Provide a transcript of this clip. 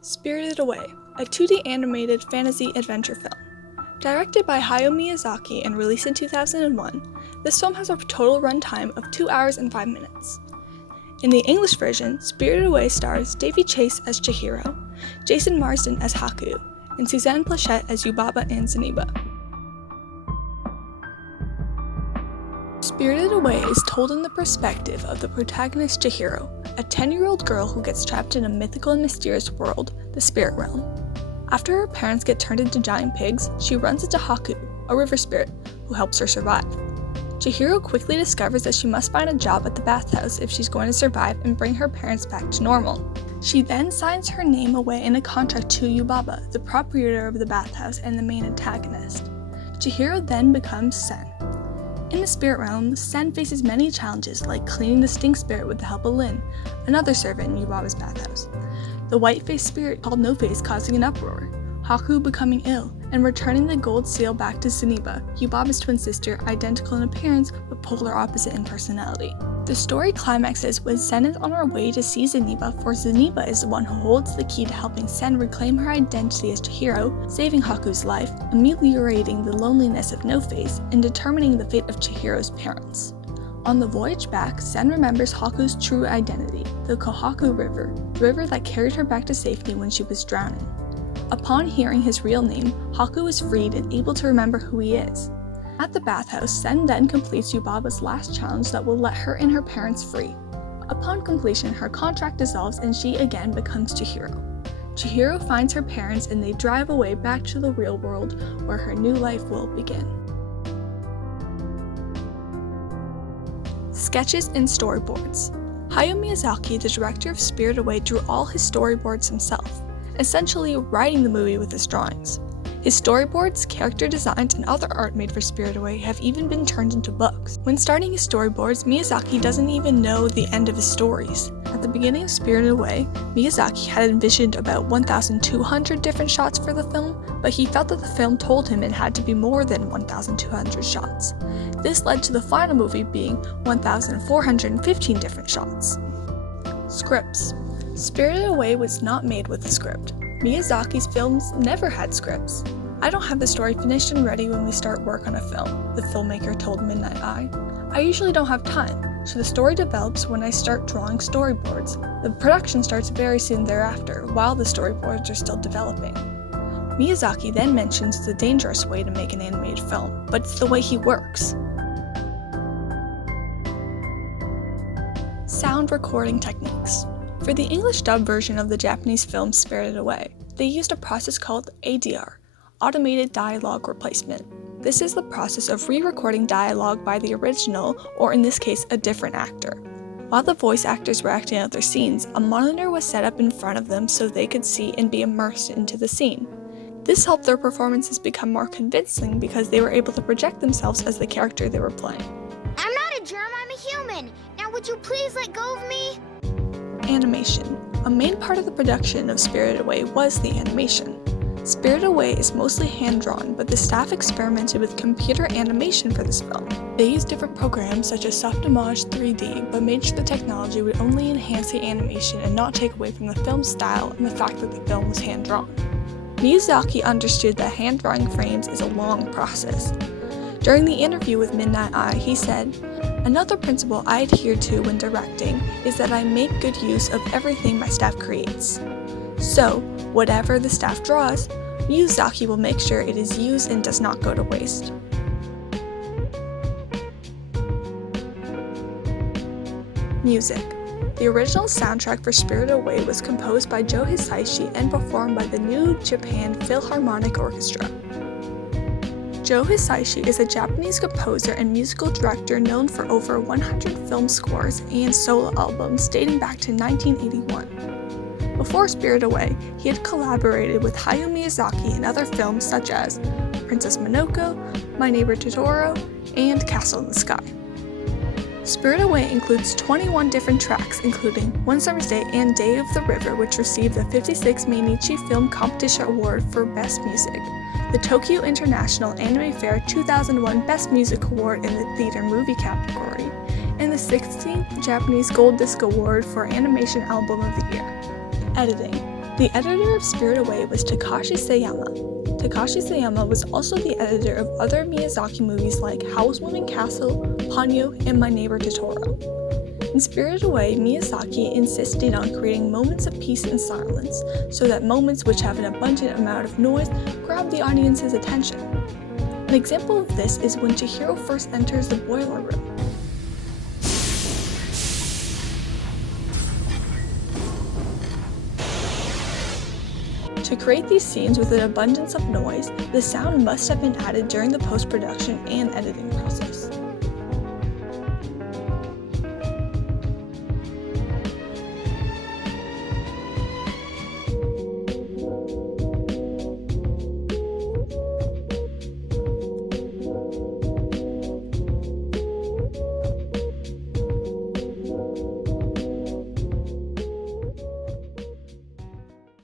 Spirited Away, a 2D animated fantasy adventure film. Directed by Hayao Miyazaki and released in 2001, this film has a total runtime of 2 hours and 5 minutes. In the English version, Spirited Away stars Davy Chase as Chihiro, Jason Marsden as Haku, and Suzanne Pleshette as Yubaba and Zeniba. Spirited Away is told in the perspective of the protagonist Chihiro, a 10-year-old girl who gets trapped in a mythical and mysterious world, the spirit realm. After her parents get turned into giant pigs, she runs into Haku, a river spirit, who helps her survive. Chihiro quickly discovers that she must find a job at the bathhouse if she's going to survive and bring her parents back to normal. She then signs her name away in a contract to Yubaba, the proprietor of the bathhouse and the main antagonist. Chihiro then becomes Sen. In the spirit realm, Sen faces many challenges like cleaning the stink spirit with the help of Lin, another servant in Yubaba's bathhouse, the white-faced spirit called No-Face causing an uproar, Haku becoming ill, and returning the gold seal back to Zeniba, Yubaba's twin sister, identical in appearance but polar opposite in personality. The story climaxes when Sen is on her way to see Zeniba, for Zeniba is the one who holds the key to helping Sen reclaim her identity as Chihiro, saving Haku's life, ameliorating the loneliness of No-Face, and determining the fate of Chihiro's parents. On the voyage back, Sen remembers Haku's true identity, the Kohaku River, the river that carried her back to safety when she was drowning. Upon hearing his real name, Haku is freed and able to remember who he is. At the bathhouse, Sen then completes Yubaba's last challenge that will let her and her parents free. Upon completion, her contract dissolves and she again becomes Chihiro. Chihiro finds her parents and they drive away back to the real world where her new life will begin. Sketches and storyboards. Hayao Miyazaki, the director of Spirited Away, drew all his storyboards himself, essentially writing the movie with his drawings. His storyboards, character designs, and other art made for Spirited Away have even been turned into books. When starting his storyboards, Miyazaki doesn't even know the end of his stories. At the beginning of Spirited Away, Miyazaki had envisioned about 1,200 different shots for the film, but he felt that the film told him it had to be more than 1,200 shots. This led to the final movie being 1,415 different shots. Scripts. Spirited Away was not made with a script. Miyazaki's films never had scripts. "I don't have the story finished and ready when we start work on a film," the filmmaker told Midnight Eye. "I usually don't have time, so the story develops when I start drawing storyboards. The production starts very soon thereafter, while the storyboards are still developing." Miyazaki then mentions the dangerous way to make an animated film, but it's the way he works. Sound recording techniques. For the English dub version of the Japanese film Spirited Away, they used a process called ADR, Automated Dialogue Replacement. This is the process of re-recording dialogue by the original, or in this case, a different actor. While the voice actors were acting out their scenes, a monitor was set up in front of them so they could see and be immersed into the scene. This helped their performances become more convincing because they were able to project themselves as the character they were playing. "I'm not a germ, I'm a human. Now would you please let go of me?" Animation. A main part of the production of Spirited Away was the animation. Spirited Away is mostly hand-drawn, but the staff experimented with computer animation for this film. They used different programs such as Softimage 3D, but made sure the technology would only enhance the animation and not take away from the film's style and the fact that the film was hand-drawn. Miyazaki understood that hand-drawing frames is a long process. During the interview with Midnight Eye, he said, "Another principle I adhere to when directing is that I make good use of everything my staff creates. So, whatever the staff draws, Miyazaki will make sure it is used and does not go to waste." Music. The original soundtrack for Spirited Away was composed by Joe Hisaishi and performed by the New Japan Philharmonic Orchestra. Joe Hisaishi is a Japanese composer and musical director known for over 100 film scores and solo albums dating back to 1981. Before Spirited Away, he had collaborated with Hayao Miyazaki in other films such as Princess Mononoke, My Neighbor Totoro, and Castle in the Sky. Spirited Away includes 21 different tracks, including One Summer's Day and Day of the River, which received the 56th Mainichi Film Competition Award for Best Music, the Tokyo International Anime Fair 2001 Best Music Award in the Theater Movie category, and the 16th Japanese Gold Disc Award for Animation Album of the Year. Editing. The editor of Spirited Away was Takashi Sayama. Takashi Sayama was also the editor of other Miyazaki movies like Howl's Moving Castle, Ponyo, and My Neighbor Totoro. In Spirited Away, Miyazaki insisted on creating moments of peace and silence, so that moments which have an abundant amount of noise grab the audience's attention. An example of this is when Chihiro first enters the boiler room. To create these scenes with an abundance of noise, the sound must have been added during the post-production and editing process.